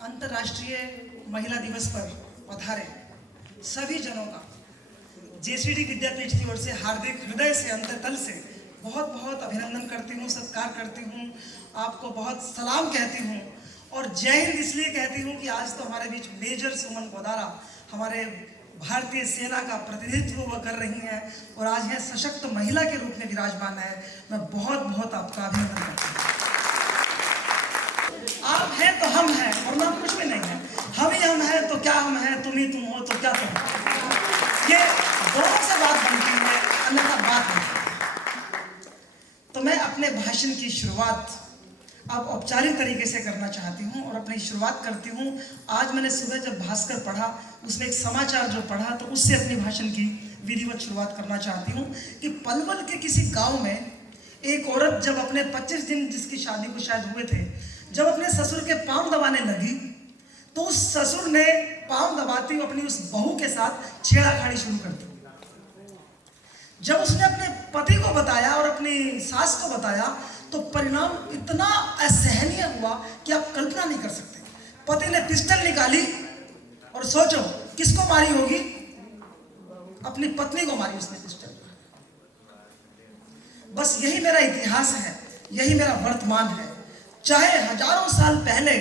अंतर्राष्ट्रीय महिला दिवस पर पधारे सभी जनों का जेसीडी विद्यापीठ की ओर से हार्दिक हृदय से अंततल से बहुत बहुत अभिनंदन करती हूँ, सत्कार करती हूँ, आपको बहुत सलाम कहती हूँ और जय हिंद इसलिए कहती हूँ कि आज तो हमारे बीच मेजर सुमन गोदारा हमारे भारतीय सेना का प्रतिनिधित्व वो कर रही हैं और आज यह सशक्त महिला के रूप में विराजमान है। मैं बहुत बहुत आपका अभिनंदन करती हूँ। आप हैं तो हम हैं, वरना कुछ भी नहीं है। हम ही हम हैं तो क्या हम हैं, तुम ही तुम हो तो क्या तुम हो। ये दोनों से बात बनती है, अन्यथा बात नहीं। तो मैं अपने भाषण की शुरुआत अब औपचारिक तरीके से करना चाहती हूँ और अपनी शुरुआत करती हूँ। आज मैंने सुबह जब भास्कर पढ़ा, उसमें एक समाचार जो पढ़ा, तो उससे अपनी भाषण की विधिवत शुरुआत करना चाहती हूँ कि पलवल के किसी गांव में एक औरत जब अपने 25 दिन जिसकी शादी को शायद हुए थे, जब अपने ससुर के पांव दबाने लगी तो उस ससुर ने पांव दबाती हुई अपनी उस बहू के साथ छेड़ाखानी शुरू कर दी। जब उसने अपने पति को बताया और अपनी सास को बताया तो परिणाम इतना असहनीय हुआ कि आप कल्पना नहीं कर सकते। पति ने पिस्टल निकाली और सोचो किसको मारी होगी, अपनी पत्नी को मारी उसने पिस्टल। बस यही मेरा इतिहास है, यही मेरा वर्तमान है। चाहे हजारों साल पहले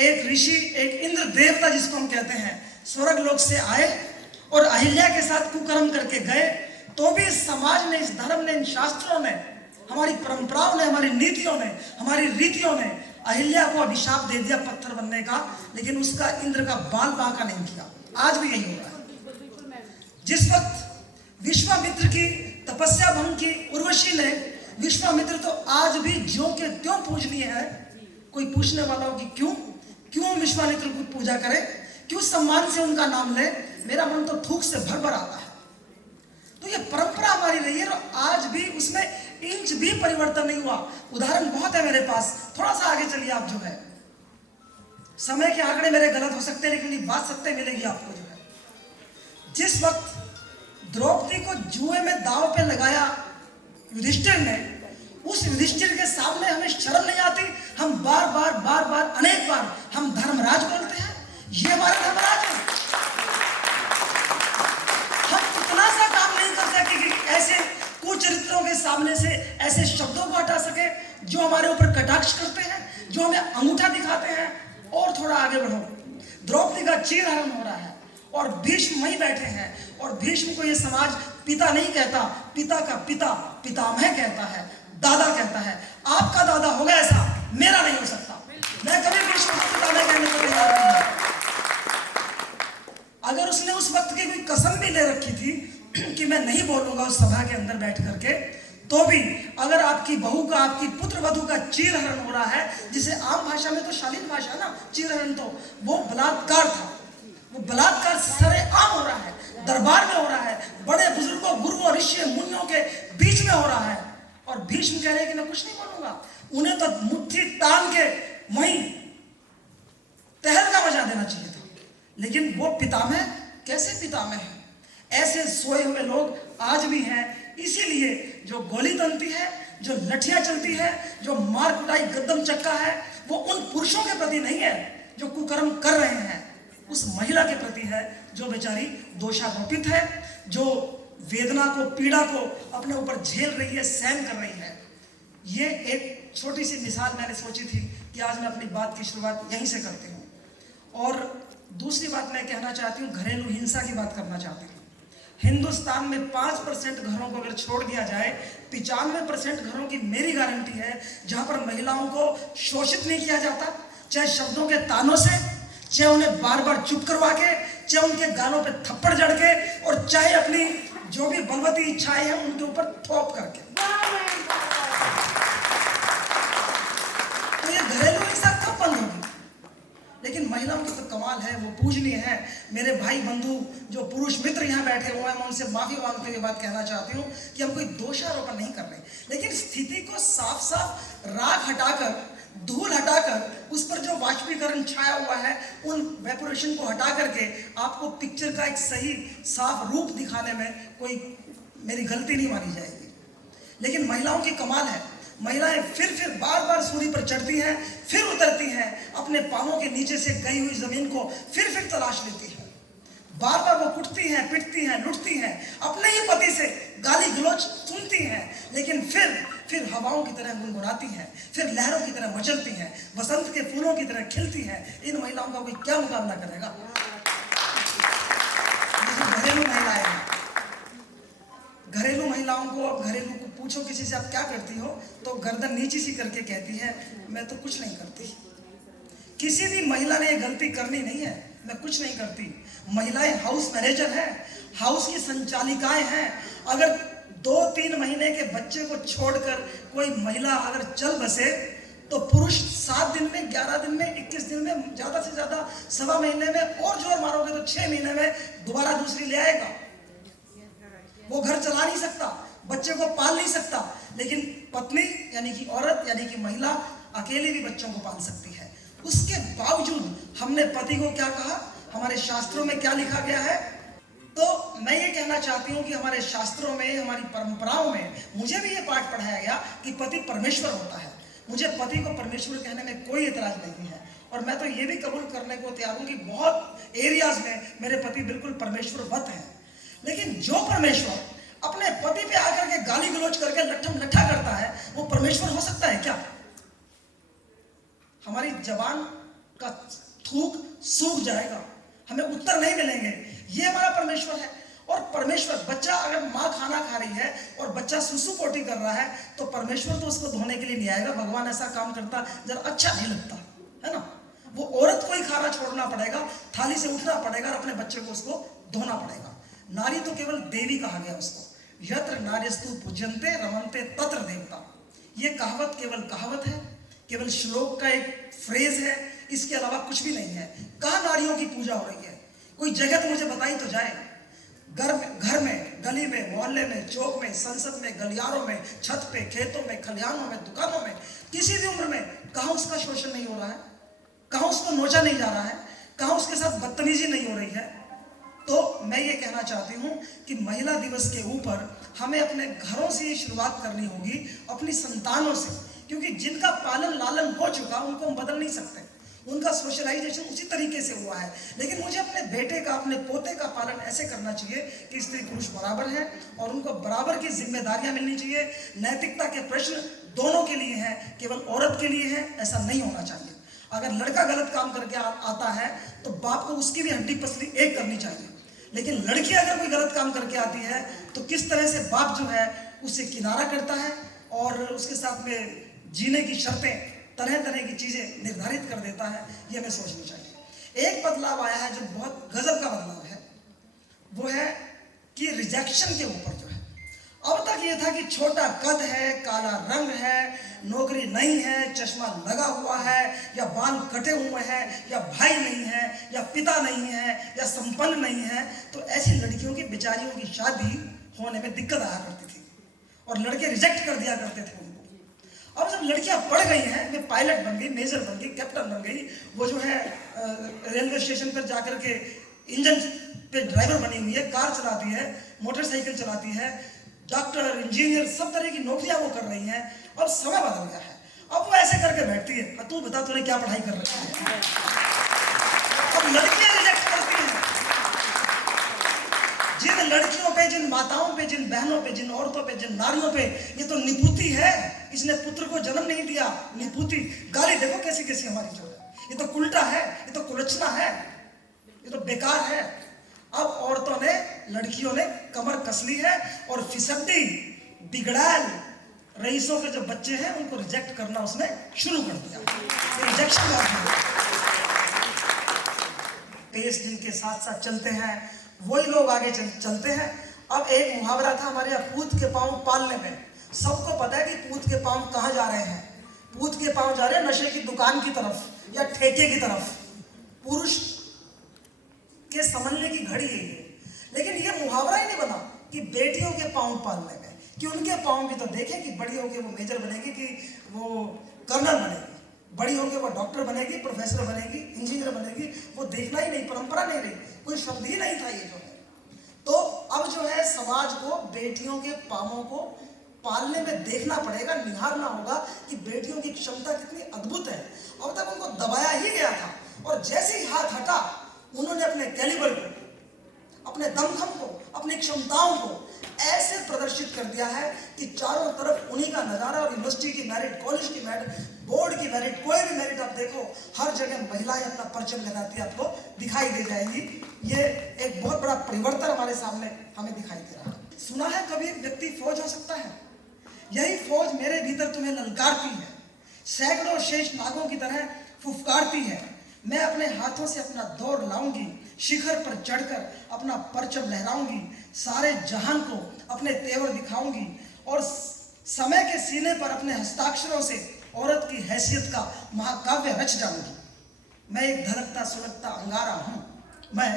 एक ऋषि, एक इंद्र देवता जिसको हम कहते हैं, स्वर्ग लोक से आए और अहिल्या के साथ कुकर्म करके गए, तो भी इस समाज ने, इस धर्म ने, इन शास्त्रों ने, हमारी परंपराओं ने, हमारी नीतियों ने, हमारी रीतियों ने अहिल्या को अभिशाप दे दिया पत्थर बनने का, लेकिन उसका इंद्र का बाल बांका नहीं किया। आज भी यही हो रहा है। जिस वक्त विश्वामित्र की तपस्या भंग की उर्वशी ने, विश्वामित्र तो आज भी ज्यों के त्यों पूजनीय है। कोई पूछने वाला हो कि क्यों विश्वामित्र को पूजा करे, क्यों सम्मान से उनका नाम ले, मेरा मन तो थूक से भर आता है। तो ये परंपरा हमारी रही है और आज भी उसमें इंच भी परिवर्तन नहीं हुआ। उदाहरण बहुत है मेरे पास, थोड़ा सा आगे चलिए आप। जो है समय के आंकड़े मेरे गलत हो सकते हैं, लेकिन बात सत्य मिलेगी आपको। जो है जिस वक्त द्रौपदी को जुए में दांव पे लगाया युधिष्ठिर ने, उस युधिष्ठिर के सामने हमें शर्म नहीं आती। हम बार बार अनेक बार हम धर्मराज बोलते हैं, ये हमारा धर्मराज है। हम इतना सा काम नहीं कर सके कि ऐसे कुचरित्रों के सामने से ऐसे शब्दों को हटा सके जो हमारे ऊपर कटाक्ष करते हैं, जो हमें अंगूठा दिखाते हैं। और थोड़ा आगे बढ़ो, द्रौपदी का चीरहरण हो रहा है और भीष्म वहीं बैठे हैं और भीष्म को ये समाज पिता नहीं कहता, पिता का पिता पितामह कहता है, दादा कहता है। आपका दादा होगा ऐसा, मेरा नहीं हो सकता। मैं कभी भीष्म को पितामह कहने को तैयार नहीं हूं। अगर उसने उस वक्त की कोई कसम भी ले रखी थी कि मैं नहीं बोलूंगा उस सभा के अंदर बैठ करके, तो भी अगर आपकी बहू का, आपकी पुत्र वधू का चीरहरण हो रहा है, जिसे आम भाषा में तो शालीन भाषा ना चीरहरण, तो वो बलात्कार था। वो बलात्कार सरेआम हो रहा है, दरबार में हो रहा है, बड़े बुजुर्गों, गुरुओं, ऋषि मुनियों के बीच में हो रहा है। और भीष्म कह रहे हैं कि मैं कुछ नहीं बोलूंगा। उन्हें तो मुट्ठी तान के वहीं तहलका मचा देना चाहिए था। लेकिन वो पितामह कैसे पितामह है? ऐसे सोए हुए लोग आज भी हैं। इसीलिए जो गोली बनती है, जो लठियां चलती है, जो मार कुटाई गद्दम चक्का है, वो उन पुरुषों के प्रति नहीं है जो कुकर्म कर रहे हैं, उस महिला के प्रति है जो बेचारी दोषारोपित है, जो वेदना को, पीड़ा को अपने ऊपर झेल रही है, सहन कर रही है। ये एक छोटी सी मिसाल मैंने सोची थी कि आज मैं अपनी बात की शुरुआत यहीं से करती हूँ। और दूसरी बात मैं कहना चाहती हूँ, घरेलू हिंसा की बात करना चाहती हूँ। हिंदुस्तान में 5% घरों को अगर छोड़ दिया जाए, 95% घरों की मेरी गारंटी है जहाँ पर महिलाओं को शोषित नहीं किया जाता, चाहे शब्दों के तानों से, चाहे उन्हें बार बार चुप करवा के, चाहे उनके गालों पे थप्पड़ जड़ के, और चाहे अपनी जो भी बलवती इच्छाएं हैं उनके ऊपर थोप करके। तो ये घरेलू हिंसा कब बंद होगी? लेकिन महिलाओं की तो कमाल है, वो पूजनीय है। मेरे भाई बंधु जो पुरुष मित्र यहाँ बैठे हुए हैं, मैं उनसे माफी मांगते हुए बात कहना चाहती हूँ कि हम कोई दोषारोपण नहीं कर रहे, लेकिन स्थिति को साफ साफ राख हटाकर, धूल हटाकर, उस पर जो वाष्पीकरण छाया हुआ है, उन वेपोरेशन को हटा करके आपको पिक्चर का एक सही साफ रूप दिखाने में कोई मेरी गलती नहीं मानी जाएगी। लेकिन महिलाओं की कमाल है, महिलाएं फिर बार बार सूली पर चढ़ती हैं, फिर उतरती हैं, अपने पांवों के नीचे से गई हुई जमीन को फिर तलाश लेती हैं। बार बार वो कुटती हैं, पिटती हैं, लुटती हैं, अपने ही पति से गाली गलौज सुनती हैं, लेकिन फिर हवाओं की तरह गुनगुनाती हैं, फिर लहरों की तरह मचलती हैं, बसंत के फूलों की तरह खिलती हैं। इन महिलाओं का कोई क्या मुकाबला करेगा? ये जो घरेलू महिलाएं हैं, घरेलू महिलाओं को, अब घरेलू को पूछो किसी से आप क्या करती हो, तो गर्दन नीची सी करके कहती है मैं तो कुछ नहीं करती। किसी भी महिला ने गलती करनी नहीं है, मैं कुछ नहीं करती। महिलाएं हाउस मैनेजर हैं, हाउस की संचालिकाएं हैं। अगर 2-3 महीने के बच्चे को छोड़कर कोई महिला अगर चल बसे तो पुरुष 7 दिन में, 11 दिन में, 21 दिन में, ज्यादा से ज्यादा सवा महीने में, और जोर मारोगे तो 6 महीने में दोबारा दूसरी ले आएगा। वो घर चला नहीं सकता, बच्चे को पाल नहीं सकता, लेकिन पत्नी यानी कि औरत यानी कि महिला अकेले भी बच्चों को पाल सकती है। उसके बावजूद हमने पति को क्या कहा, हमारे शास्त्रों में क्या लिखा गया है? तो मैं ये कहना चाहती हूँ कि हमारे शास्त्रों में, हमारी परंपराओं में मुझे भी ये पाठ पढ़ाया गया कि पति परमेश्वर होता है। मुझे पति को परमेश्वर कहने में कोई एतराज नहीं है, और मैं तो ये भी कबूल करने को तैयार हूँ कि बहुत एरियाज में मेरे पति बिल्कुल परमेश्वरवत हैं। लेकिन जो परमेश्वर अपने पति पे आकर के गाली गलौज करके लट्ठम लट्ठा करता है, वो परमेश्वर हो सकता है क्या? हमारी जबान का थूक सूख जाएगा, हमें उत्तर नहीं मिलेंगे। ये हमारा परमेश्वर है। और परमेश्वर, बच्चा अगर माँ खाना खा रही है और बच्चा सुसु पोटी कर रहा है, तो परमेश्वर तो उसको धोने के लिए नहीं आएगा। भगवान ऐसा काम करता जरा अच्छा नहीं लगता है ना। वो औरत को ही खाना छोड़ना पड़ेगा, थाली से उठना पड़ेगा और अपने बच्चे को उसको धोना पड़ेगा। नारी तो केवल देवी कहा गया उसको। यत्र नार्यस्तु पूज्यन्ते रमन्ते तत्र देवता। ये कहावत केवल कहावत है, केवल श्लोक का एक फ्रेज है, इसके अलावा कुछ भी नहीं है। कहाँ नारियों की पूजा हो रही है? कोई जगह तो मुझे बताई तो जाए। घर में, गली में, मोहल्ले में, चौक में, संसद में, गलियारों में, छत पे, खेतों में, खलिहानों में, दुकानों में, किसी भी उम्र में कहाँ उसका शोषण नहीं हो रहा है? कहाँ उसको नोचा नहीं जा रहा है? कहाँ उसके साथ बदतमीजी नहीं हो रही है? तो मैं ये कहना चाहती हूँ कि महिला दिवस के ऊपर हमें अपने घरों से ही शुरुआत करनी होगी, अपनी संतानों से, क्योंकि जिनका पालन लालन हो चुका उनको हम बदल नहीं सकते। उनका सोशलाइजेशन उसी तरीके से हुआ है। लेकिन मुझे अपने बेटे का, अपने पोते का पालन ऐसे करना चाहिए कि स्त्री पुरुष बराबर हैं और उनको बराबर की जिम्मेदारियां मिलनी चाहिए। नैतिकता के प्रश्न दोनों के लिए हैं, केवल औरत के लिए हैं, ऐसा नहीं होना चाहिए। अगर लड़का गलत काम करके आता है तो बाप को उसकी भी हड्डी पसली एक करनी चाहिए। लेकिन लड़की अगर कोई गलत काम करके आती है तो किस तरह से बाप जो है उसे किनारा करता है और उसके साथ में जीने की शर्तें, तरह तरह की चीजें निर्धारित कर देता है, ये हमें सोचनी चाहिए। एक बदलाव आया है जो बहुत गजब का बदलाव है, वो है कि रिजेक्शन के ऊपर जो है। अब तक ये था कि छोटा कद है, काला रंग है, नौकरी नहीं है, चश्मा लगा हुआ है, या बाल कटे हुए हैं, या भाई नहीं है, या पिता नहीं है, या संपन्न नहीं है, तो ऐसी लड़कियों की, बेचारियों की शादी होने में दिक्कत आया करती थी और लड़के रिजेक्ट कर दिया करते थे उनको। अब जब लड़कियां पढ़ गई हैं, वे पायलट बन गई, मेजर बन गई, कैप्टन बन गई, वो जो है रेलवे स्टेशन पर जाकर के इंजन पे ड्राइवर बनी हुई है, कार चलाती है, मोटरसाइकिल चलाती है, डॉक्टर, इंजीनियर, सब तरह की नौकरियां वो कर रही हैं। अब समय बदल गया है। अब वो ऐसे करके बैठती है, तू बता तूने क्या पढ़ाई कर रखी है? अब लड़कियां रिजेक्ट करती हैं। जिन लड़कियों पे, जिन माताओं पे, जिन बहनों पे, जिन औरतों पे, जिन नारियों पे ये तो निपुति है, इसने पुत्र को जन्म नहीं दिया, निपुति। गाली देखो कैसी कैसी हमारी जो है, ये तो उल्टा है, ये तो कुलचना है, ये तो बेकार है। अब औरतों ने, लड़कियों ने कमर कस ली है और फिसड्डी, बिगड़ैल रईसों के जो बच्चे हैं उनको रिजेक्ट करना उसने शुरू कर दिया। रिजेक्शन पेस जिनके साथ साथ चलते हैं वही लोग आगे चलते हैं। अब एक मुहावरा था हमारे यहाँ, पूत के पांव पालने में। सबको पता है कि पूत के पांव कहाँ जा रहे हैं। पूत के पांव जा रहे हैं नशे की दुकान की तरफ या ठेके की तरफ। पुरुष के समझने की घड़ी है ये। लेकिन ये मुहावरा ही नहीं बना कि बेटियों के पांव पालने में, कि उनके पांव भी तो देखें कि बड़ी होके वो मेजर बनेगी, कि वो कर्नल बनेगी, बड़ी होके वो डॉक्टर बनेगी, प्रोफेसर बनेगी, इंजीनियर बनेगी। वो देखना ही नहीं, परंपरा नहीं रही, कोई शब्द ही नहीं था ये जो है। तो अब जो है समाज को बेटियों के पांवों को पालने में देखना पड़ेगा, निहारना होगा कि बेटियों की क्षमता कितनी अद्भुत है। अब तक उनको दबाया ही गया था और जैसे ही हाथ हटा उन्होंने अपने कैलिबर को, अपने दमखम को, अपनी क्षमताओं को ऐसे प्रदर्शित कर दिया है कि चारों तरफ उन्हीं का नजारा। और यूनिवर्सिटी की मेरिट, कॉलेज की मेरिट, बोर्ड की मेरिट, कोई भी मेरिट आप देखो, हर जगह महिलाएं अपना परचम लगाती है, आपको दिखाई दे जाएंगी। ये एक बहुत बड़ा परिवर्तन हमारे सामने हमें दिखाई दे रहा है। सुना है कभी एक व्यक्ति फौज हो सकता है? यही फौज मेरे भीतर तुम्हें ललकारती है, सैकड़ों शेष नागों की तरह फुफकारती है। मैं अपने हाथों से अपना दौर लाऊंगी, शिखर पर चढ़कर अपना परचम लहराऊंगी, सारे जहान को अपने तेवर दिखाऊंगी और समय के सीने पर अपने हस्ताक्षरों से औरत की हैसियत का महाकाव्य रच जाऊंगी। मैं एक धड़कता सुलगता अंगारा हूं, मैं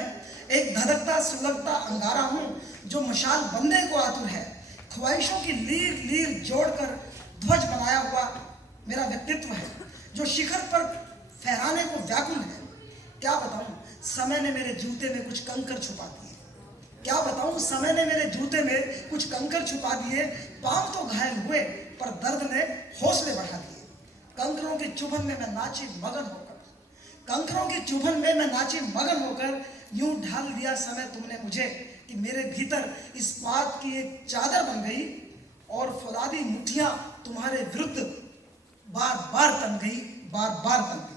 एक धड़कता सुलगता अंगारा हूं जो मशाल बनने को आतुर है। ख्वाहिशों की लीर लीर जोड़कर ध्वज बनाया हुआ मेरा व्यक्तित्व है जो शिखर पर फहराने को व्याकुल है। क्या बताऊं, समय ने मेरे जूते में कुछ कंकर छुपा दिए। क्या बताऊं, समय ने मेरे जूते में कुछ कंकर छुपा दिए। पांव तो घायल हुए पर दर्द ने हौसले बढ़ा दिए। कंकरों की चुभन में मैं नाची मगन होकर, कंकरों की चुभन में मैं नाची मगन होकर यूं ढाल दिया समय तुमने मुझे कि मेरे भीतर इस बात की एक चादर बन गई और फौलादी मुट्ठियां तुम्हारे विरुद्ध बार बार तन गई, बार बार तन गई।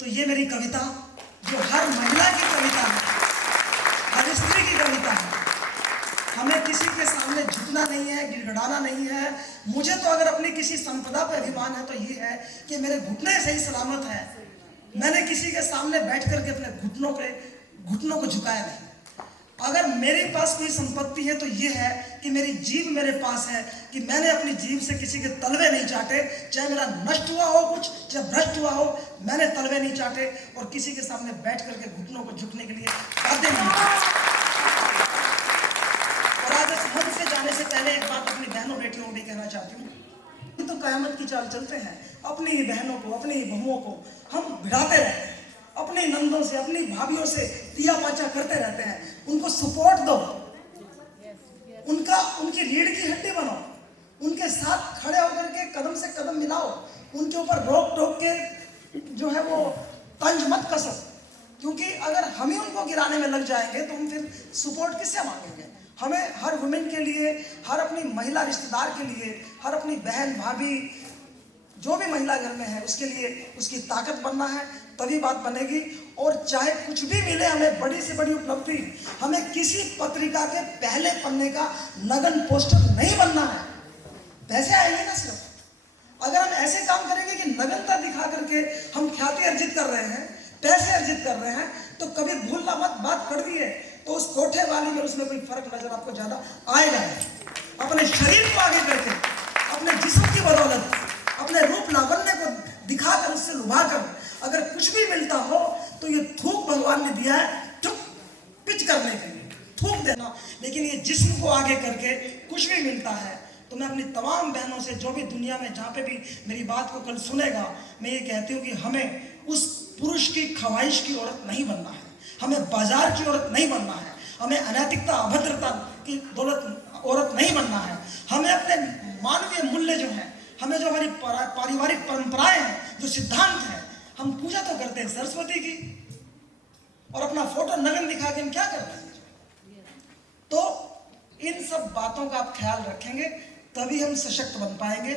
तो ये मेरी कविता, जो हर महिला की कविता है, हर स्त्री की कविता है। हमें किसी के सामने झुकना नहीं है, गिड़गिड़ाना नहीं है। मुझे तो अगर अपनी किसी संपदा पर अभिमान है तो ये है कि मेरे घुटने सही सलामत है। मैंने किसी के सामने बैठ करके अपने घुटनों को झुकाया नहीं। अगर मेरे पास कोई संपत्ति है तो ये है कि मेरी जीभ मेरे पास है, कि मैंने अपनी जीभ से किसी के तलवे नहीं चाटे। चाहे मेरा नष्ट हुआ हो कुछ, चाहे भ्रष्ट हुआ हो, मैंने तलवे नहीं चाटे और किसी के सामने बैठ करके घुटनों को झुकने के लिए बाध्य नहीं। और आज इस मंच से जाने से पहले एक बात अपनी बहनों बेटियों को भी कहना चाहती हूँ। तो कयामत की चाल चलते हैं, अपनी ही बहनों को, अपनी ही बहुओं को हम भिड़ाते रहते हैं, अपने नंदों से, अपनी भाभियों से तिया पाचा करते रहते हैं। उनको सपोर्ट दो, उनकी रीढ़ की हड्डी बनो, उनके साथ खड़े होकर के कदम से कदम मिलाओ, उनके ऊपर रोक टोक के जो है वो तंज मत कसो। क्योंकि अगर हम ही उनको गिराने में लग जाएंगे तो हम फिर सपोर्ट किससे मांगेंगे? हमें हर वुमेन के लिए, हर अपनी महिला रिश्तेदार के लिए, हर अपनी बहन भाभी जो भी महिला घर में है उसके लिए उसकी ताकत बनना है, तभी बात बनेगी। और चाहे कुछ भी मिले हमें, बड़ी से बड़ी उपलब्धि, हमें किसी पत्रिका के पहले पन्ने का नगन पोस्टर नहीं बनना है। पैसे आएंगे ना सिर्फ। अगर हम ऐसे काम करेंगे कि नगनता दिखा करके हम ख्याति अर्जित कर रहे हैं, पैसे अर्जित कर रहे हैं, तो कभी भूलना मत, बात कर दिए तो उस कोठे वाली में उसमें कोई फर्क नजर आपको ज्यादा आएगा नहीं। अपने शरीर को आगे करके, अपने जिस्म की बदौलत, अपने रूप लावण्य को दिखाकर, उससे लुभाकर अगर कुछ भी मिलता हो तो ये थूक भगवान ने दिया है चुप पिच करने के लिए, थूक देना। लेकिन ये जिस्म को आगे करके कुछ भी मिलता है तो मैं अपनी तमाम बहनों से, जो भी दुनिया में जहाँ पे भी मेरी बात को कल सुनेगा, मैं ये कहती हूँ कि हमें उस पुरुष की ख्वाहिश की औरत नहीं बनना है, हमें बाजार की औरत नहीं बनना है, हमें अनैतिकता अभद्रता की दौलत औरत नहीं बनना है। हमें अपने मानवीय मूल्य जो हैं, हमें जो हमारी पारिवारिक परंपराएं हैं, जो सिद्धांत हैं, हम पूजा तो करते हैं सरस्वती की, और अपना फोटो नगन दिखा के हम क्या करते हैं? तो इन सब बातों का आप ख्याल रखेंगे तभी हम सशक्त बन पाएंगे।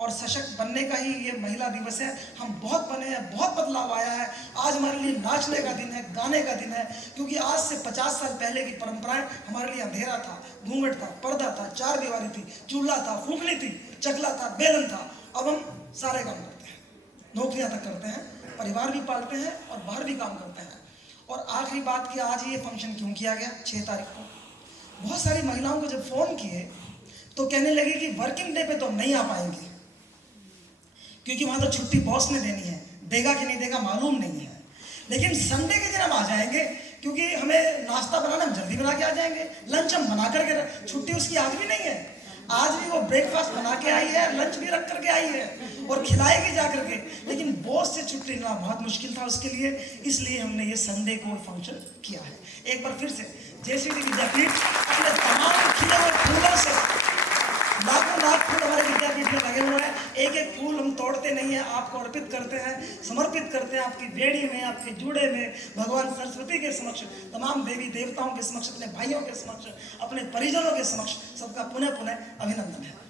और सशक्त बनने का ही ये महिला दिवस है। हम बहुत बने हैं, बहुत बदलाव आया है। आज हमारे लिए नाचने का दिन है, गाने का दिन है, क्योंकि आज से 50 साल पहले की परंपराएं हमारे लिए अंधेरा था, घूंघट था, पर्दा था, चार दीवारी थी, चूल्हा था, फूंकनी थी, चकला था, बेलन था। अब हम सारे काम करते हैं, नौकरियां तक करते हैं, परिवार भी पालते हैं और बाहर भी काम करते हैं। और आखिरी बात कि आज ये फंक्शन क्यों किया गया 6 तारीख को? बहुत सारी महिलाओं को जब फोन किए तो कहने लगे कि वर्किंग डे पे तो नहीं आ पाएंगे, क्योंकि वहां तो छुट्टी बॉस ने देनी है, देगा कि नहीं देगा मालूम नहीं है। लेकिन संडे के दिन हम आ जाएंगे, क्योंकि हमें नाश्ता बनाना, हम जल्दी बना के आ जाएंगे, लंच हम बना करके, छुट्टी उसकी आज भी नहीं है, आज भी वो ब्रेकफास्ट बना के आई है, लंच भी रख करके आई है और खिलाएगी जा करके। लेकिन बॉस से छुट्टी लेना बहुत मुश्किल था उसके लिए, इसलिए हमने ये संडे को फंक्शन किया है। एक बार फिर से JCD विद्यापीठ अपने तमाम खिले हुए फूलों से लाखों लाख फूल हमारे विद्यापीठ में लगे हुए हैं। एक एक फूल हम तोड़ते नहीं है, आपको अर्पित करते हैं, समर्पित करते हैं आपकी बेड़ी में, आपके जूड़े में, भगवान सरस्वती के समक्ष, तमाम देवी देवताओं के समक्ष, अपने भाइयों के समक्ष, अपने परिजनों के समक्ष सबका पुनः पुनः अभिनंदन है।